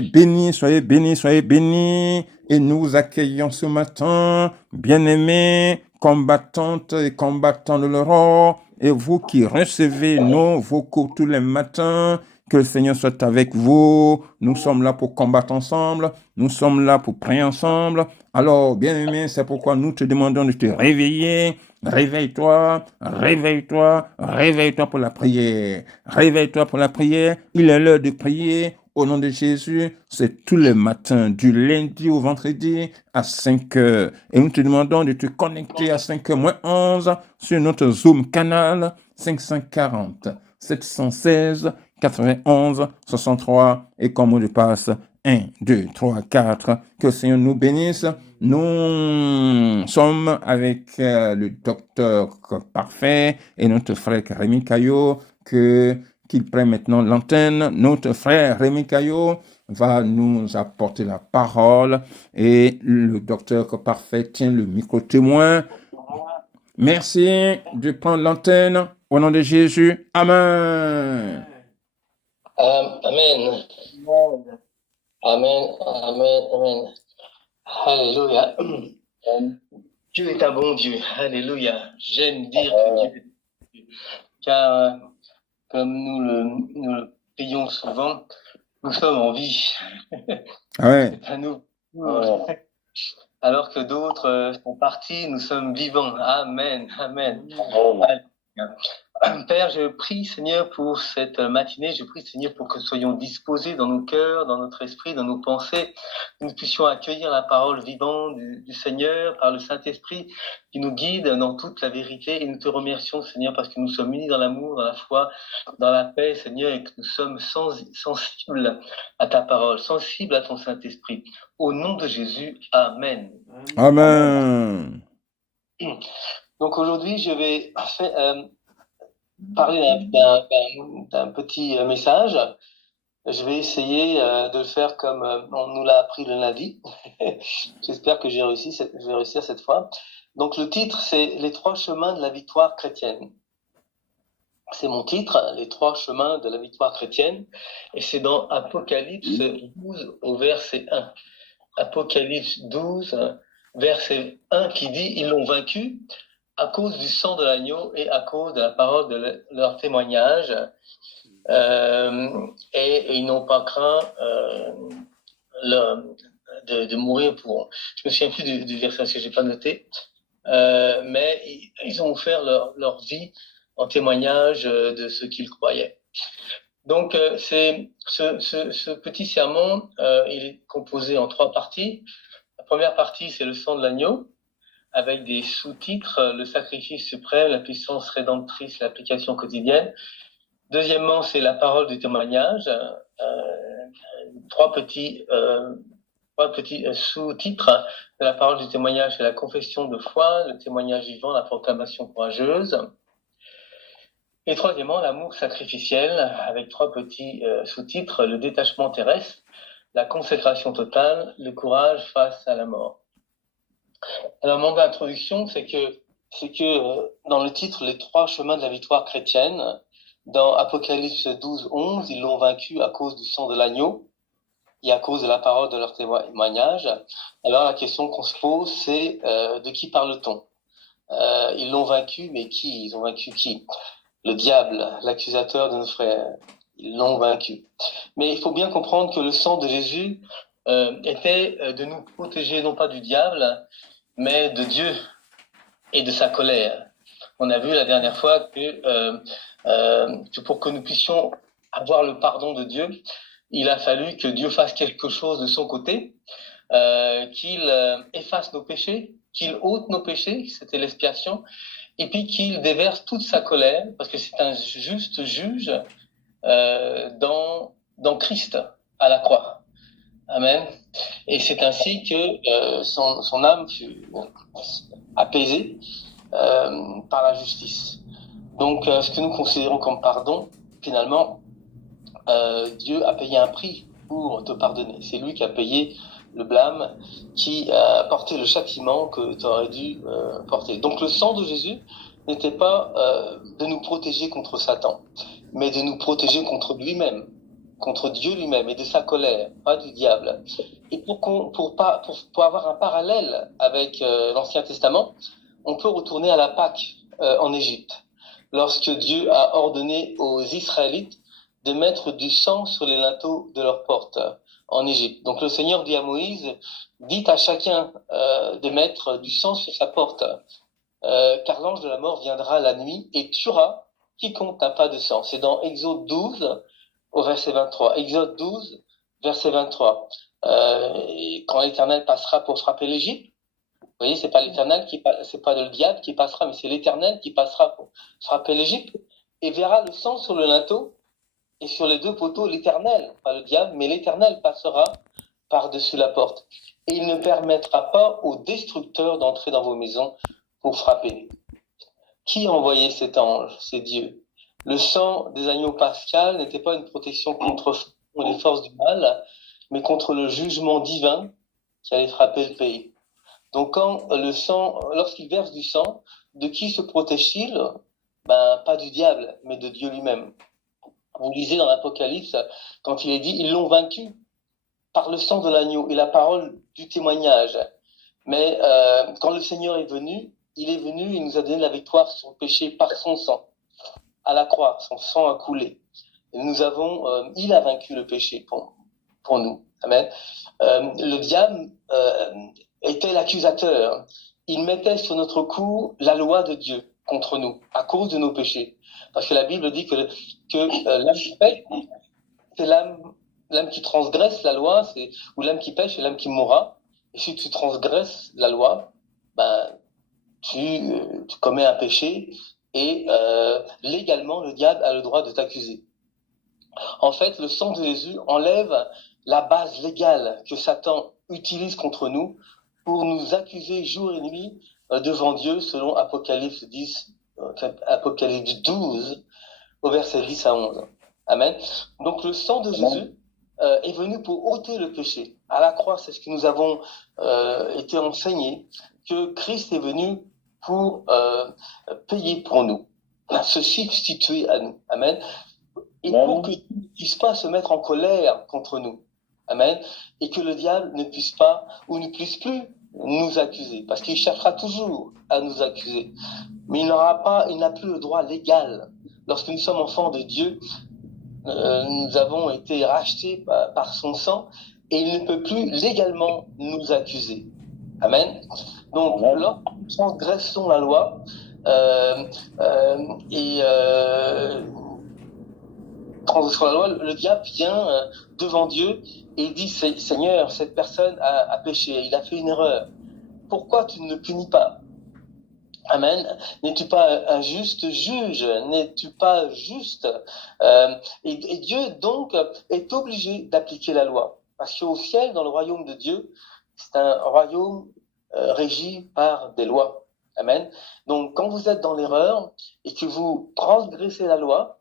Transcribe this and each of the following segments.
Bénis, soyez bénis, soyez bénis. Et nous vous accueillons ce matin, bien-aimés, combattantes et combattants de l'aurore, et vous qui recevez nos vocaux tous les matins, que le Seigneur soit avec vous. Nous sommes là pour combattre ensemble, nous sommes là pour prier ensemble. Alors, bien-aimés, c'est pourquoi nous te demandons de te réveiller. Réveille-toi, réveille-toi, réveille-toi pour la prière. Réveille-toi pour la prière. Il est l'heure de prier. Au nom de Jésus, c'est tous les matins, du lundi au vendredi à 5 heures. Et nous te demandons de te connecter à 5 heures moins 11 sur notre Zoom canal 540 716 91 63 et comme mot de passe 1, 2, 3, 4. Que le Seigneur nous bénisse. Nous sommes avec le docteur Parfait et notre frère Rémi Caillot qu'il prenne maintenant l'antenne. Notre frère Rémi Caillot va nous apporter la parole et le docteur Parfait tient le micro-témoin. Merci de prendre l'antenne au nom de Jésus. Amen. Amen. Amen. Amen. Amen. Alléluia. Dieu est un bon Dieu. Alléluia. J'aime dire que Dieu est un bon Dieu. Car, comme nous le prions souvent, nous sommes en vie. Ah ouais. C'est à nous. Alors que d'autres sont partis, nous sommes vivants. Amen. Amen. Alléluia. Père, je prie, Seigneur, pour cette matinée. Je prie, Seigneur, pour que nous soyons disposés dans nos cœurs, dans notre esprit, dans nos pensées, que nous puissions accueillir la parole vivante du Seigneur par le Saint-Esprit qui nous guide dans toute la vérité. Et nous te remercions, Seigneur, parce que nous sommes unis dans l'amour, dans la foi, dans la paix, Seigneur, et que nous sommes sensibles à ta parole, sensibles à ton Saint-Esprit. Au nom de Jésus, Amen. Amen. Donc aujourd'hui, je vais parler d'un petit message. Je vais essayer de le faire comme on nous l'a appris le lundi. J'espère que je vais réussir cette fois. Donc le titre, c'est « Les trois chemins de la victoire chrétienne ». C'est mon titre, « Les trois chemins de la victoire chrétienne ». Et c'est dans Apocalypse 12 au verset 1. Apocalypse 12, verset 1 qui dit « Ils l'ont vaincu ». À cause du sang de l'agneau et à cause de la parole de leur témoignage, et ils n'ont pas craint de mourir pour. Je me souviens plus du verset parce que j'ai pas noté, mais ils ont offert leur vie en témoignage de ce qu'ils croyaient. Donc, c'est ce petit sermon, il est composé en 3 parties. La première partie, c'est le sang de l'agneau, avec des sous-titres, le sacrifice suprême, la puissance rédemptrice, l'application quotidienne. Deuxièmement, c'est la parole du témoignage, 3 petits sous-titres. La parole du témoignage, c'est la confession de foi, le témoignage vivant, la proclamation courageuse. Et troisièmement, l'amour sacrificiel, avec 3 petits sous-titres, le détachement terrestre, la consécration totale, le courage face à la mort. Alors, mon introduction, c'est que dans le titre « Les 3 chemins de la victoire chrétienne », dans Apocalypse 12, 11, ils l'ont vaincu à cause du sang de l'agneau et à cause de la parole de leur témoignage. Alors, la question qu'on se pose, c'est de qui parle-t-on ? Ils l'ont vaincu, mais qui ? Ils ont vaincu qui ? Le diable, l'accusateur de nos frères. Ils l'ont vaincu. Mais il faut bien comprendre que le sang de Jésus était de nous protéger non pas du diable, mais de Dieu et de sa colère. On a vu la dernière fois que pour que nous puissions avoir le pardon de Dieu, il a fallu que Dieu fasse quelque chose de son côté, qu'il efface nos péchés, qu'il ôte nos péchés, c'était l'expiation, et puis qu'il déverse toute sa colère, parce que c'est un juste juge dans Christ à la croix. Amen. Et c'est ainsi que son âme fut apaisée par la justice. Donc, ce que nous considérons comme pardon, finalement, Dieu a payé un prix pour te pardonner. C'est lui qui a payé le blâme, qui a porté le châtiment que tu aurais dû porter. Donc, le sang de Jésus n'était pas de nous protéger contre Satan, mais de nous protéger contre lui-même. contre Dieu lui-même et de sa colère, pas du diable. Et pour avoir un parallèle avec l'Ancien Testament, on peut retourner à la Pâque en Égypte, lorsque Dieu a ordonné aux Israélites de mettre du sang sur les linteaux de leurs portes en Égypte. Donc le Seigneur dit à Moïse, dit à chacun de mettre du sang sur sa porte, car l'ange de la mort viendra la nuit et tuera quiconque n'a pas de sang. C'est dans Exode 12 au verset 23. Exode 12, verset 23. Quand l'Éternel passera pour frapper l'Égypte, vous voyez, c'est pas l'Éternel c'est pas le diable qui passera, mais c'est l'Éternel qui passera pour frapper l'Égypte et verra le sang sur le linteau et sur les deux poteaux, l'Éternel, pas le diable, mais l'Éternel passera par-dessus la porte. Et il ne permettra pas aux destructeurs d'entrer dans vos maisons pour frapper. Qui a envoyé cet ange? C'est Dieu. Le sang des agneaux pascals n'était pas une protection contre les forces du mal, mais contre le jugement divin qui allait frapper le pays. Donc lorsqu'il verse du sang, de qui se protège-t-il? Pas du diable, mais de Dieu lui-même. Vous lisez dans l'Apocalypse, quand il est dit, ils l'ont vaincu par le sang de l'agneau et la parole du témoignage. Mais quand le Seigneur est venu, il nous a donné la victoire sur le péché par son sang. À la croix, son sang a coulé. Et il a vaincu le péché pour nous. Amen. Le diable était l'accusateur. Il mettait sur notre cou la loi de Dieu contre nous, à cause de nos péchés. Parce que la Bible dit que l'âme qui pêche, c'est l'âme qui transgresse la loi, ou l'âme qui pêche, c'est l'âme qui mourra. Et si tu transgresses la loi, tu commets un péché et légalement, le diable a le droit de t'accuser. En fait, le sang de Jésus enlève la base légale que Satan utilise contre nous pour nous accuser jour et nuit devant Dieu, selon Apocalypse 12, au verset 10 à 11. Amen. Donc le sang de Jésus est venu pour ôter le péché. À la croix, c'est ce que nous avons été enseignés, que Christ est venu pour payer pour nous, se substituer à nous. Amen. Et pour qu'il ne puisse pas se mettre en colère contre nous. Amen. Et que le diable ne puisse pas ou ne puisse plus nous accuser. Parce qu'il cherchera toujours à nous accuser. Mais il n'a plus le droit légal. Lorsque nous sommes enfants de Dieu, nous avons été rachetés par son sang et il ne peut plus légalement nous accuser. Amen. Donc, lorsque nous transgressons la loi transgressons la loi, le diable vient devant Dieu et dit, Seigneur, cette personne a péché, il a fait une erreur. Pourquoi tu ne le punis pas? Amen. N'es-tu pas un juste juge? N'es-tu pas juste? Et Dieu, donc, est obligé d'appliquer la loi. Parce qu'au ciel, dans le royaume de Dieu, c'est un royaume régi par des lois. Amen. Donc, quand vous êtes dans l'erreur et que vous transgressez la loi,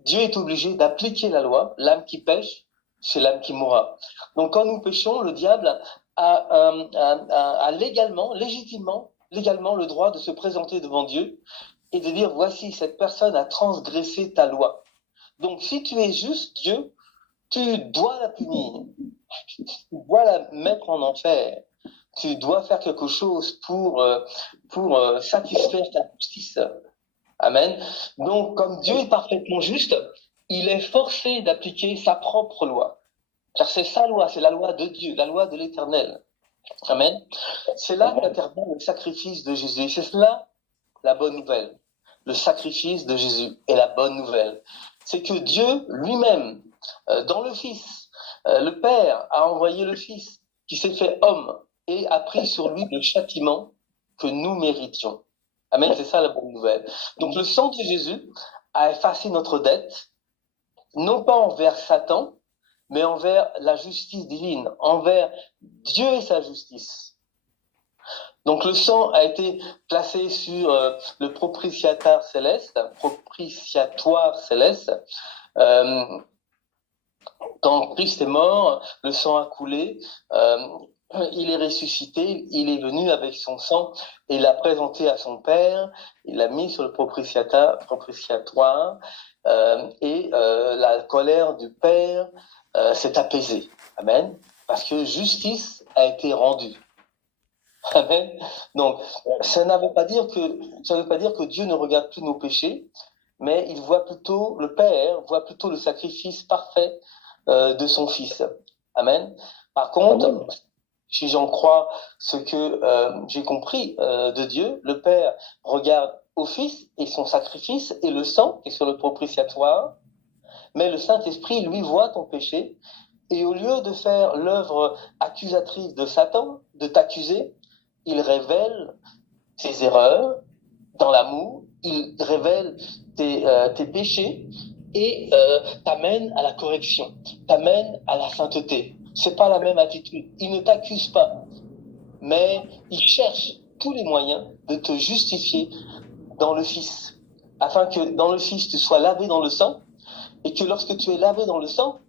Dieu est obligé d'appliquer la loi. L'âme qui pêche, c'est l'âme qui mourra. Donc, quand nous péchons, le diable a légitimement le droit de se présenter devant Dieu et de dire, voici, cette personne a transgressé ta loi. Donc, si tu es juste Dieu, tu dois la punir. Tu dois la mettre en enfer. Tu dois faire quelque chose pour satisfaire ta justice. Amen. Donc, comme Dieu est parfaitement juste, il est forcé d'appliquer sa propre loi. Car c'est sa loi, c'est la loi de Dieu, la loi de l'Éternel. Amen. C'est là qu'intervient le sacrifice de Jésus. C'est cela la bonne nouvelle. Le sacrifice de Jésus est la bonne nouvelle. C'est que Dieu lui-même, dans le Fils, le Père a envoyé le Fils qui s'est fait homme et a pris sur lui le châtiment que nous méritions. Amen, c'est ça la bonne nouvelle. Donc le sang de Jésus a effacé notre dette, non pas envers Satan, mais envers la justice divine, envers Dieu et sa justice. Donc le sang a été placé sur le propitiatoire céleste. Quand Christ est mort, le sang a coulé, il est ressuscité, il est venu avec son sang et l'a présenté à son Père, il l'a mis sur le propitiatoire la colère du Père s'est apaisée. Amen. Parce que justice a été rendue. Amen. Donc, ça ne veut pas dire que Dieu ne regarde plus nos péchés, mais il voit plutôt, le Père voit plutôt le sacrifice parfait de son Fils. Amen. Par contre, Amen. Si j'en crois ce que j'ai compris de Dieu, le Père regarde au Fils et son sacrifice et le sang qui est sur le propitiatoire, mais le Saint-Esprit, lui, voit ton péché, et au lieu de faire l'œuvre accusatrice de Satan, de t'accuser, il révèle tes erreurs dans l'amour, il révèle tes péchés et t'amène à la correction, t'amène à la sainteté. C'est pas la même attitude. Il ne t'accuse pas, mais il cherche tous les moyens de te justifier dans le Fils, afin que dans le Fils tu sois lavé dans le sang, et que lorsque tu es lavé dans le sang,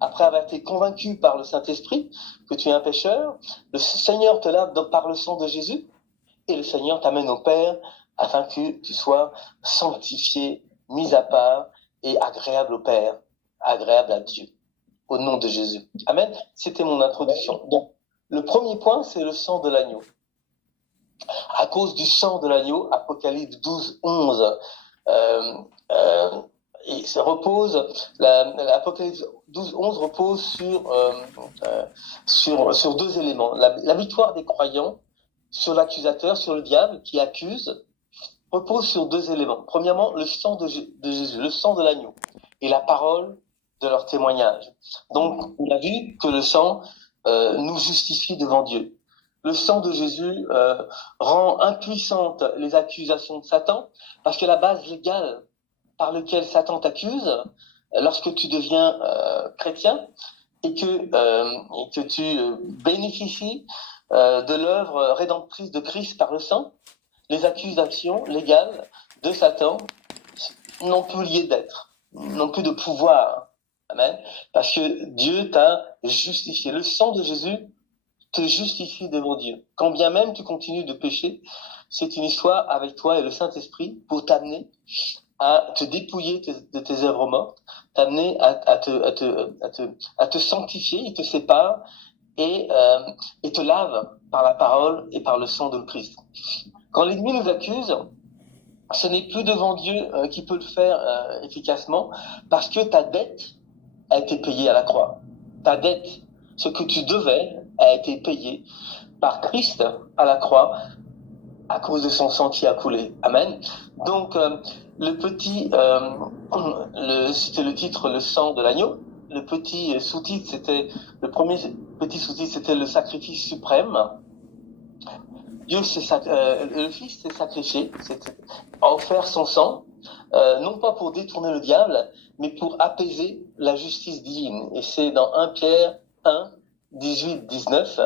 après avoir été convaincu par le Saint-Esprit que tu es un pécheur, le Seigneur te lave par le sang de Jésus, et le Seigneur t'amène au Père afin que tu sois sanctifié, mis à part et agréable au Père, agréable à Dieu, au nom de Jésus. Amen. C'était mon introduction. Donc, le premier point, c'est le sang de l'agneau. À cause du sang de l'agneau, Apocalypse 12, 11, et ça repose, l'Apocalypse 12, 11 repose sur deux éléments. La victoire des croyants sur l'accusateur, sur le diable qui accuse, repose sur deux éléments. Premièrement, le sang de Jésus, le sang de l'agneau, et la parole de leur témoignage. Donc, on a vu que le sang nous justifie devant Dieu. Le sang de Jésus rend impuissantes les accusations de Satan, parce que la base légale par laquelle Satan t'accuse, lorsque tu deviens chrétien, et que tu bénéficies de l'œuvre rédemptrice de Christ par le sang, les accusations légales de Satan n'ont plus lieu d'être, n'ont plus de pouvoir. Amen. Parce que Dieu t'a justifié. Le sang de Jésus te justifie devant Dieu. Quand bien même tu continues de pécher, c'est une histoire avec toi et le Saint-Esprit pour t'amener à te dépouiller de tes œuvres mortes, t'amener à te sanctifier. Il te sépare et te lave par la parole et par le sang de Christ. Quand l'ennemi nous accuse, ce n'est plus devant Dieu qui peut le faire efficacement, parce que ta dette a été payée à la croix. Ta dette, ce que tu devais, a été payé par Christ à la croix à cause de son sang qui a coulé. Amen. Donc, c'était le titre, le sang de l'agneau. Le petit sous-titre, le premier petit sous-titre, c'était le sacrifice suprême. Le Fils s'est sacrifié, a offert son sang, non pas pour détourner le diable, mais pour apaiser la justice divine. Et c'est dans 1 Pierre 1, 18, 19,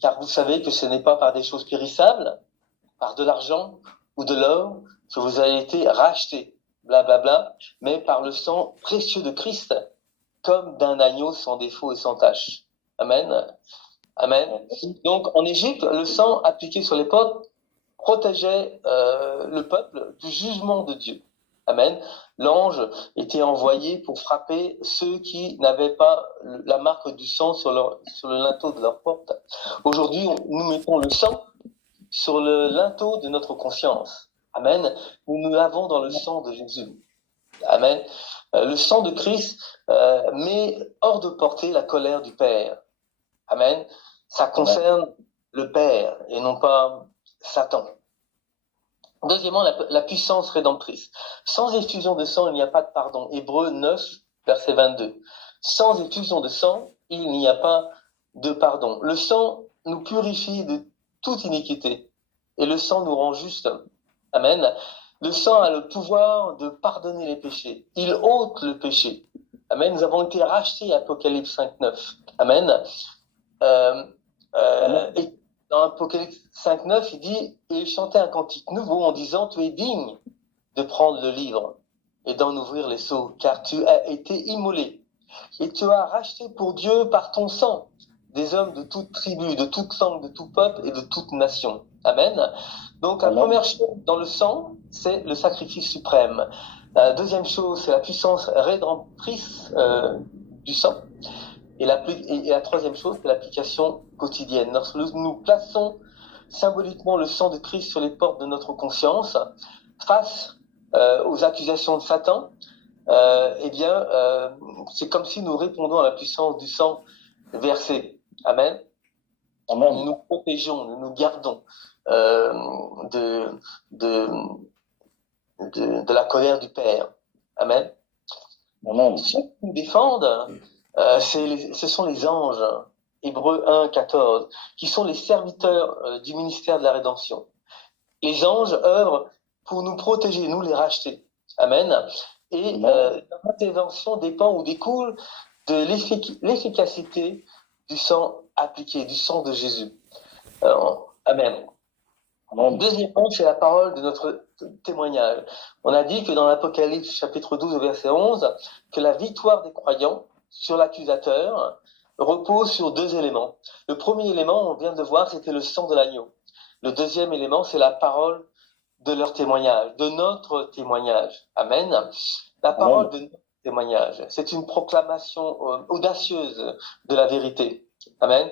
car vous savez que ce n'est pas par des choses périssables, par de l'argent ou de l'or, que vous avez été rachetés, blablabla, mais par le sang précieux de Christ, comme d'un agneau sans défaut et sans tache. Amen. Amen. Donc, en Égypte, le sang appliqué sur les portes protégeait le peuple du jugement de Dieu. Amen. L'ange était envoyé pour frapper ceux qui n'avaient pas la marque du sang sur le linteau de leur porte. Aujourd'hui, nous mettons le sang sur le linteau de notre conscience. Amen. Nous l'avons dans le sang de Jésus. Amen. Le sang de Christ met hors de portée la colère du Père. Amen. Ça concerne le Père et non pas Satan. Deuxièmement, la puissance rédemptrice. Sans effusion de sang, il n'y a pas de pardon. Hébreux 9, verset 22. Sans effusion de sang, il n'y a pas de pardon. Le sang nous purifie de toute iniquité. Et le sang nous rend juste. Amen. Le sang a le pouvoir de pardonner les péchés. Il ôte le péché. Amen. Nous avons été rachetés, Apocalypse 5.9. Amen. Et dans Apocalypse 5.9, il dit, et il chantait un cantique nouveau en disant, tu es digne de prendre le livre et d'en ouvrir les sceaux, car tu as été immolé. Et tu as racheté pour Dieu par ton sang des hommes de toute tribu, de toute langue, de tout peuple et de toute nation. Amen. Donc la première chose dans le sang, c'est le sacrifice suprême. La deuxième chose, c'est la puissance rédemptrice du sang. Et la troisième chose, c'est l'application quotidienne. Lorsque nous plaçons symboliquement le sang de Christ sur les portes de notre conscience, face aux accusations de Satan, c'est comme si nous répondons à la puissance du sang versé. Amen. Amen. Nous nous protégeons, nous nous gardons de la colère du Père. Amen. Amen. Ceux qui nous défendent, ce sont les anges, Hébreux 1, 14, qui sont les serviteurs du ministère de la rédemption. Les anges œuvrent pour nous protéger, nous les racheter. Amen. Et leur intervention dépend ou découle de l'efficacité du sang appliqué, du sang de Jésus. Amen. Deuxièmement, c'est la parole de notre témoignage. On a dit que dans l'Apocalypse chapitre 12 verset 11, que la victoire des croyants sur l'accusateur repose sur deux éléments. Le premier élément, on vient de voir, c'était le sang de l'agneau. Le deuxième élément, c'est la parole de leur témoignage, de notre témoignage. Amen. La parole de notre témoignage, c'est une proclamation audacieuse de la vérité. Amen.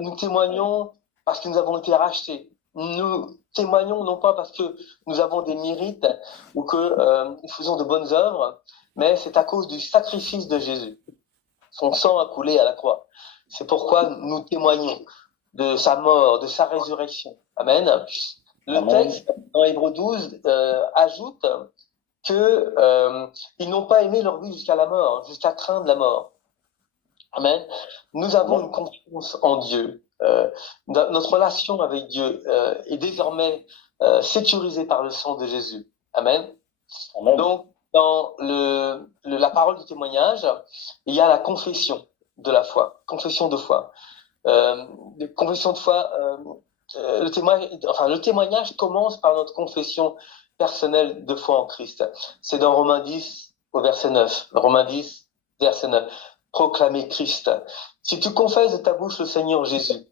Nous témoignons parce que nous avons été rachetés. Nous témoignons non pas parce que nous avons des mérites ou que nous faisons de bonnes œuvres, mais c'est à cause du sacrifice de Jésus. Son sang a coulé à la croix. C'est pourquoi nous témoignons de sa mort, de sa résurrection. Amen. Le texte, dans Hébreux 12, ajoute que ils n'ont pas aimé leur vie jusqu'à la mort, jusqu'à craindre la mort. Amen. Nous avons une confiance en Dieu. Notre relation avec Dieu est désormais sécurisée par le sang de Jésus. Amen. Amen. Donc, dans la parole du témoignage, il y a la confession de la foi, confession de foi. Confession de foi, le témoignage commence par notre confession personnelle de foi en Christ. C'est dans Romains 10 au verset 9. Romains 10, verset 9. Proclamer Christ. Si tu confesses de ta bouche le Seigneur Jésus,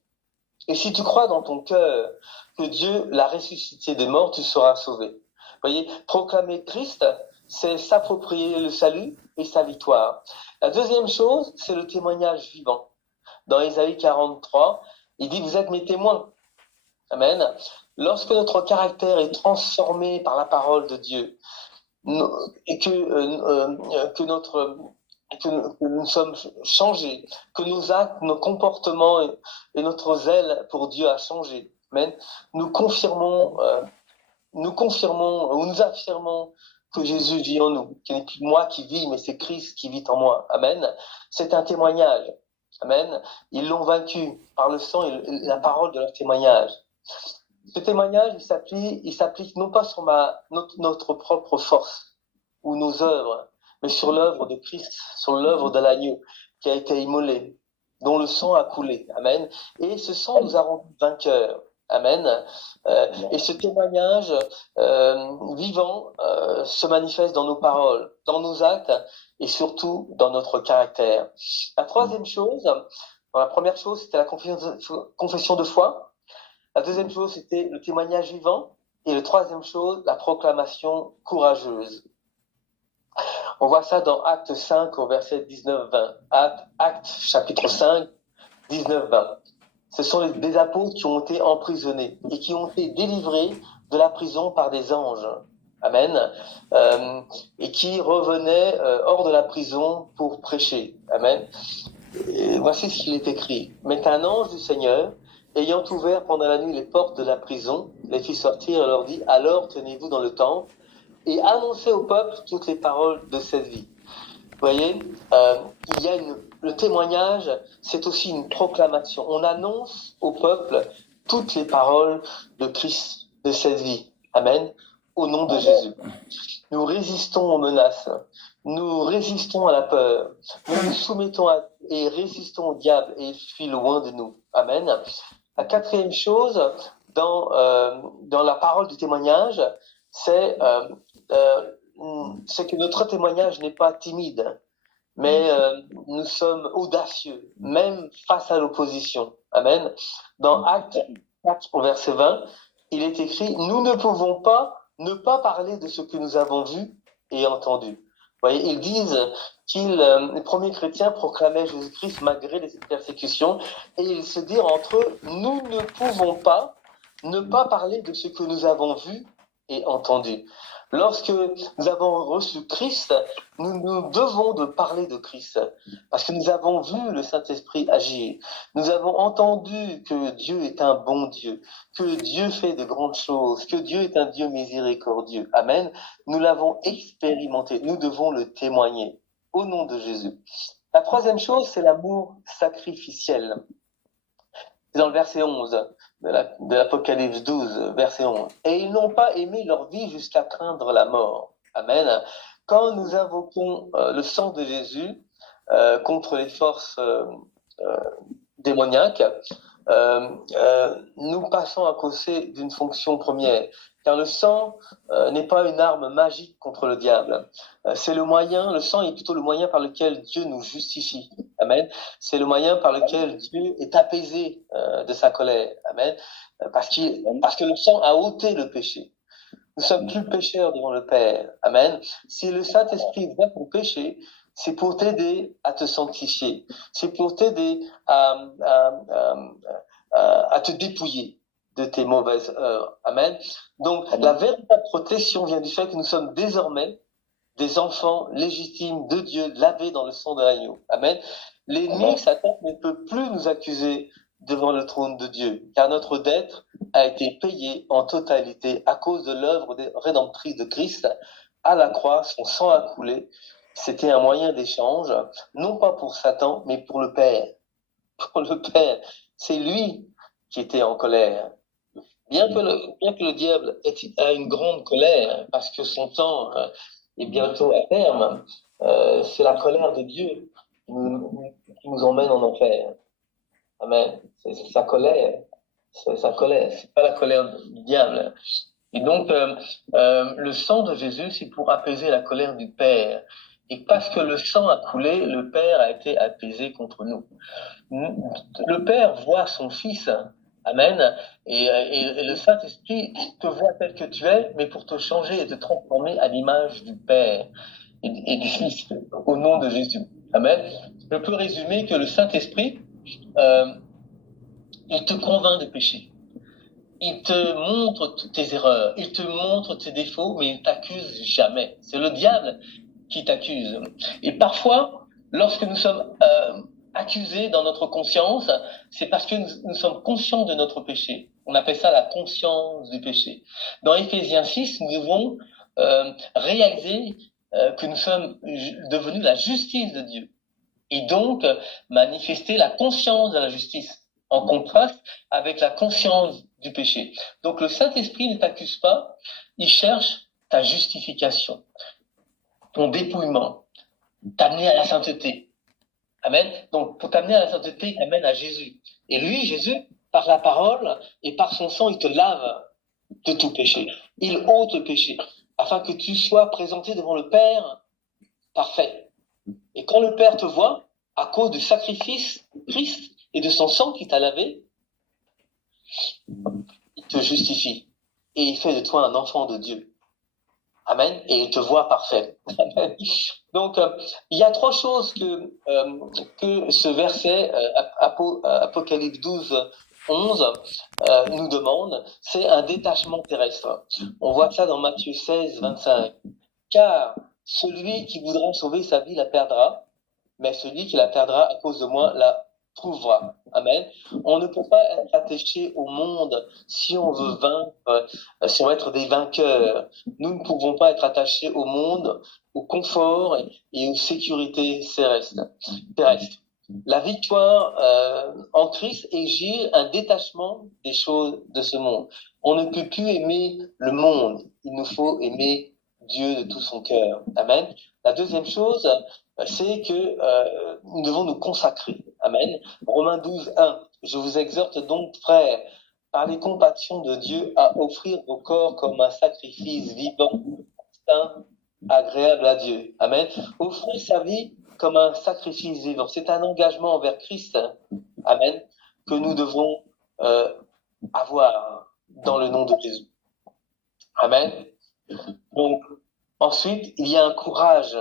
et si tu crois dans ton cœur que Dieu l'a ressuscité des morts, tu seras sauvé. Vous voyez, proclamer Christ, c'est s'approprier le salut et sa victoire. La deuxième chose, c'est le témoignage vivant. Dans Ésaïe 43, il dit, vous êtes mes témoins. Amen. Lorsque notre caractère est transformé par la parole de Dieu, et que nous sommes changés, que nos actes, nos comportements et notre zèle pour Dieu a changé. Amen. Nous affirmons que Jésus vit en nous, qu'il n'est plus moi qui vis, mais c'est Christ qui vit en moi. Amen. C'est un témoignage. Amen. Ils l'ont vaincu par le sang et la parole de leur témoignage. Ce témoignage, il s'applique non pas sur notre propre force ou nos œuvres, mais sur l'œuvre de Christ, sur l'œuvre de l'agneau qui a été immolé, dont le sang a coulé. Amen. Et ce sang nous a rendus vainqueurs. Amen. Et ce témoignage vivant se manifeste dans nos paroles, dans nos actes et surtout dans notre caractère. La troisième chose, la première chose, c'était la confession de foi. La deuxième chose, c'était le témoignage vivant. Et la troisième chose, la proclamation courageuse. On voit ça dans Acte 5 au verset 19-20. Acte chapitre 5, 19-20. Ce sont des apôtres qui ont été emprisonnés et qui ont été délivrés de la prison par des anges. Amen. Et qui revenaient hors de la prison pour prêcher. Amen. Et voici ce qu'il est écrit. Mais un ange du Seigneur, ayant ouvert pendant la nuit les portes de la prison, les fit sortir et leur dit, alors tenez-vous dans le temple et annoncez au peuple toutes les paroles de cette vie. Vous voyez, il y a le témoignage, c'est aussi une proclamation. On annonce au peuple toutes les paroles de Christ, de cette vie. Amen. Au nom de Jésus. Nous résistons aux menaces. Nous résistons à la peur. Nous nous soumettons et résistons au diable et il fuit loin de nous. Amen. La quatrième chose dans la parole du témoignage, c'est que notre témoignage n'est pas timide, mais nous sommes audacieux, même face à l'opposition. Amen. Dans Acte 4, au verset 20, il est écrit, nous ne pouvons pas ne pas parler de ce que nous avons vu et entendu. Vous voyez, ils disent les premiers chrétiens proclamaient Jésus-Christ malgré les persécutions, et ils se dirent entre eux, nous ne pouvons pas ne pas parler de ce que nous avons vu et entendu. Lorsque nous avons reçu Christ, nous devons de parler de Christ, parce que nous avons vu le Saint-Esprit agir. Nous avons entendu que Dieu est un bon Dieu, que Dieu fait de grandes choses, que Dieu est un Dieu miséricordieux. Amen. Nous l'avons expérimenté. Nous devons le témoigner au nom de Jésus. La troisième chose, c'est l'amour sacrificiel. C'est dans le verset 11 de l'Apocalypse 12, verset 11. Et ils n'ont pas aimé leur vie jusqu'à craindre la mort. Amen. Quand nous invoquons le sang de Jésus contre les forces démoniaques, nous passons à côté d'une fonction première. Car le sang n'est pas une arme magique contre le diable. C'est le moyen, le sang est plutôt le moyen par lequel Dieu nous justifie. Amen. C'est le moyen par lequel Dieu est apaisé de sa colère. Amen. Parce que le sang a ôté le péché. Nous sommes plus pécheurs devant le Père. Amen. Si le Saint-Esprit vient pour pécher, c'est pour t'aider à te sanctifier. C'est pour t'aider à te dépouiller de tes mauvaises œuvres. Amen. Donc, la véritable protection vient du fait que nous sommes désormais des enfants légitimes de Dieu, lavés dans le sang de l'agneau. Amen. L'ennemi, Satan, ne peut plus nous accuser devant le trône de Dieu, car notre dette a été payée en totalité à cause de l'œuvre rédemptrice de Christ à la croix. Son sang a coulé. C'était un moyen d'échange, non pas pour Satan, mais pour le Père. Pour le Père. C'est lui qui était en colère. Bien que le diable a une grande colère, parce que son temps est bientôt à terme, c'est la colère de Dieu qui nous emmène en enfer. Amen. C'est sa colère. C'est sa colère. C'est pas la colère du diable. Et donc, le sang de Jésus, c'est pour apaiser la colère du Père. Et parce que le sang a coulé, le Père a été apaisé contre nous. Le Père voit son Fils. Amen. Et le Saint-Esprit te voit tel que tu es, mais pour te changer et te transformer à l'image du Père et du Fils, au nom de Jésus. Amen. Je peux résumer que le Saint-Esprit, il te convainc de péché. Il te montre tes erreurs, il te montre tes défauts, mais il t'accuse jamais. C'est le diable qui t'accuse. Et parfois, lorsque nous sommes accusés dans notre conscience, c'est parce que nous sommes conscients de notre péché. On appelle ça la conscience du péché. Dans Éphésiens 6, nous devons réaliser que nous sommes devenus la justice de Dieu. Et donc, manifester la conscience de la justice, en contraste avec la conscience du péché. Donc, le Saint-Esprit ne t'accuse pas, il cherche ta justification, ton dépouillement, t'amener à la sainteté. Amen. Donc, pour t'amener à la sainteté, il t'amène à Jésus. Et lui, Jésus, par la parole et par son sang, il te lave de tout péché. Il ôte le péché, afin que tu sois présenté devant le Père parfait. Et quand le Père te voit, à cause du sacrifice de Christ et de son sang qui t'a lavé, il te justifie. Et il fait de toi un enfant de Dieu. Amen. Et il te voit parfait. Amen. Donc, il y a trois choses que ce verset, Apocalypse 12, 11, nous demande. C'est un détachement terrestre. On voit ça dans Matthieu 16, 25. Car celui qui voudra sauver sa vie la perdra, mais celui qui la perdra à cause de moi la trouvera. Amen. On ne peut pas être attaché au monde si on veut vaincre, si on veut être des vainqueurs. Nous ne pouvons pas être attachés au monde, au confort et aux sécurités terrestres. La victoire en Christ exige un détachement des choses de ce monde. On ne peut plus aimer le monde. Il nous faut aimer Dieu de tout son cœur. Amen. La deuxième chose, c'est que nous devons nous consacrer. Amen. Romains 12, 1. Je vous exhorte donc, frères, par les compassions de Dieu, à offrir vos corps comme un sacrifice vivant, saint, agréable à Dieu. Amen. Offrir sa vie comme un sacrifice vivant. C'est un engagement envers Christ. Amen. Que nous devons avoir dans le nom de Jésus. Amen. Donc, Ensuite, il y a un courage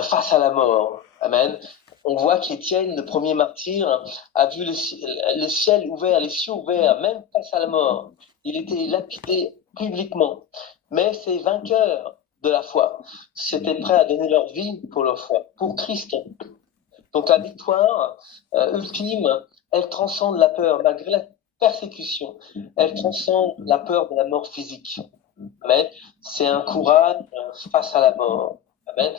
face à la mort. Amen. On voit qu'Étienne, le premier martyr, a vu le ciel ouvert, les cieux ouverts, même face à la mort. Il était lapidé publiquement. Mais ces vainqueurs de la foi s'étaient prêts à donner leur vie pour leur foi, pour Christ. Donc la victoire ultime, elle transcende la peur, malgré la persécution. Elle transcende la peur de la mort physique. Amen. C'est un courage face à la mort. Amen.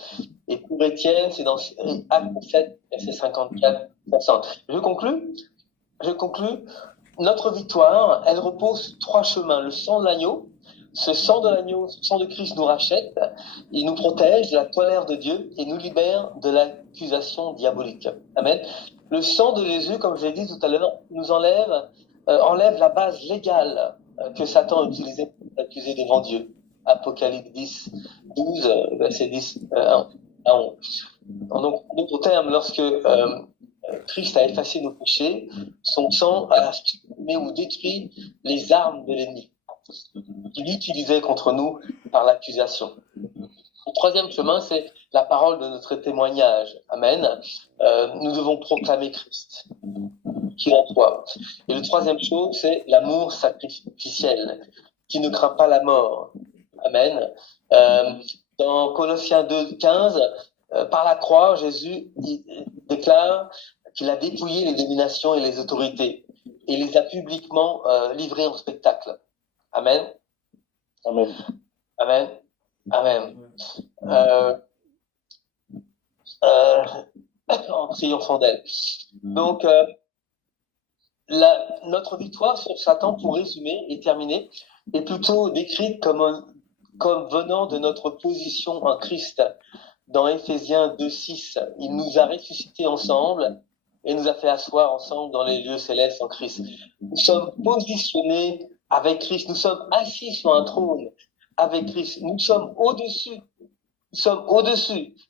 Et pour Étienne, c'est dans Acte 7, verset 54, 60. Je conclus. Notre victoire, elle repose sur 3 chemins. Le sang de l'agneau. Ce sang de l'agneau, ce sang de Christ nous rachète, il nous protège de la colère de Dieu et nous libère de l'accusation diabolique. Amen. Le sang de Jésus, comme je l'ai dit tout à l'heure, nous enlève la base légale que Satan a utilisée pour s'accuser devant Dieu. Apocalypse 10, 12, verset 10 à 11. Donc, en d'autres termes, lorsque Christ a effacé nos péchés, son sang a supprimé ou détruit les armes de l'ennemi qu'il utilisait contre nous par l'accusation. Le 3e chemin, c'est la parole de notre témoignage. Amen. Nous devons proclamer Christ, qu'il en soit. Et le 3e chose, c'est l'amour sacrificiel, qui ne craint pas la mort. Amen. Dans Colossiens 2, 15, par la croix, Jésus déclare qu'il a dépouillé les dominations et les autorités et les a publiquement livrées en spectacle. Amen. Amen. Amen. Amen. En triomphant d'elle. Donc, notre victoire sur Satan, pour résumer et terminer, est plutôt décrite comme venant de notre position en Christ. Dans Éphésiens 2:6, il nous a ressuscités ensemble et nous a fait asseoir ensemble dans les lieux célestes en Christ. Nous sommes positionnés avec Christ, nous sommes assis sur un trône avec Christ, nous sommes au-dessus,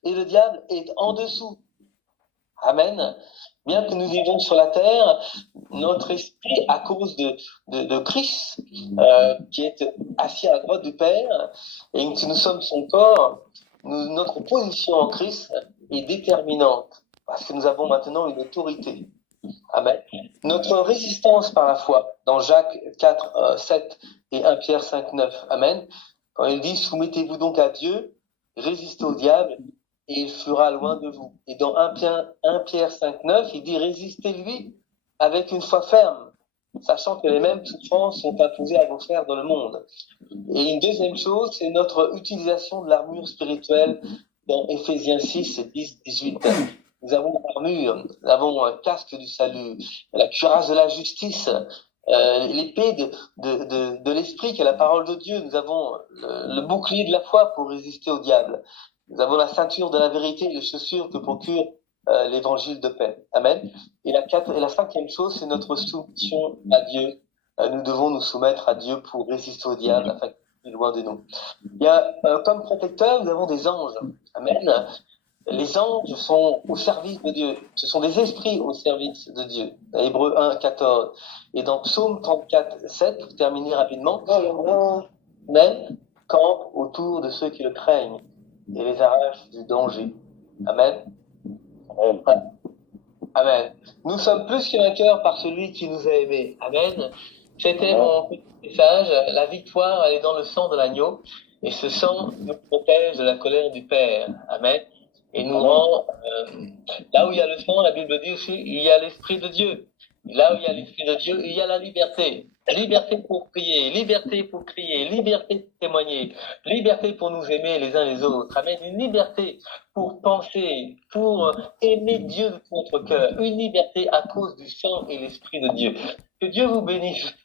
et le diable est en dessous. Amen. Bien que nous vivons sur la terre, notre esprit, à cause de Christ, qui est assis à la droite du Père, et que nous sommes son corps, notre position en Christ est déterminante, parce que nous avons maintenant une autorité. Amen. Notre résistance par la foi, dans Jacques 4, 7 et 1 Pierre 5, 9, Amen. Quand il dit « Soumettez-vous donc à Dieu, résistez au diable, et il fuira loin de vous. » Et dans 1 Pierre 5, 9, il dit « Résistez-lui avec une foi ferme, sachant que les mêmes souffrances sont imposées à vos frères dans le monde. » Et une deuxième chose, c'est notre utilisation de l'armure spirituelle dans Éphésiens 6, 10, 18. Nous avons l'armure, nous avons un casque du salut, la cuirasse de la justice, l'épée de l'esprit qui est la parole de Dieu. Nous avons le bouclier de la foi pour résister au diable. Nous avons la ceinture de la vérité, les chaussures que procure l'évangile de paix. Amen. Et la 5e chose, c'est notre soumission à Dieu. Nous devons nous soumettre à Dieu pour résister au diable afin qu'il soit loin de nous. Il y a, comme protecteurs, nous avons des anges. Amen. Les anges sont au service de Dieu. Ce sont des esprits au service de Dieu. Hébreux 1, 14. Et dans Psaume 34, 7, pour terminer rapidement, même campe autour de ceux qui le craignent et les arrache du danger. Amen. Amen. Amen. Nous sommes plus que vainqueurs par celui qui nous a aimés. Amen. C'était mon petit message. La victoire, elle est dans le sang de l'agneau. Et ce sang nous protège de la colère du Père. Amen. Et nous rend, là où il y a le sang, la Bible dit aussi, il y a l'Esprit de Dieu. Et là où il y a l'Esprit de Dieu, il y a la liberté. Liberté pour prier, liberté pour crier, liberté pour témoigner, liberté pour nous aimer les uns les autres. Amen. Une liberté pour penser, pour aimer Dieu de tout notre cœur. Une liberté à cause du sang et l'Esprit de Dieu. Que Dieu vous bénisse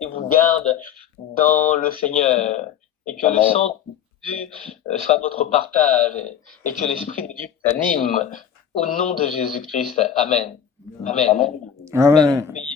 et vous garde dans le Seigneur. Et que le sang de Dieu soit votre partage et que l'Esprit de Dieu vous anime au nom de Jésus-Christ. Amen. Amen. Amen. Amen. Priez.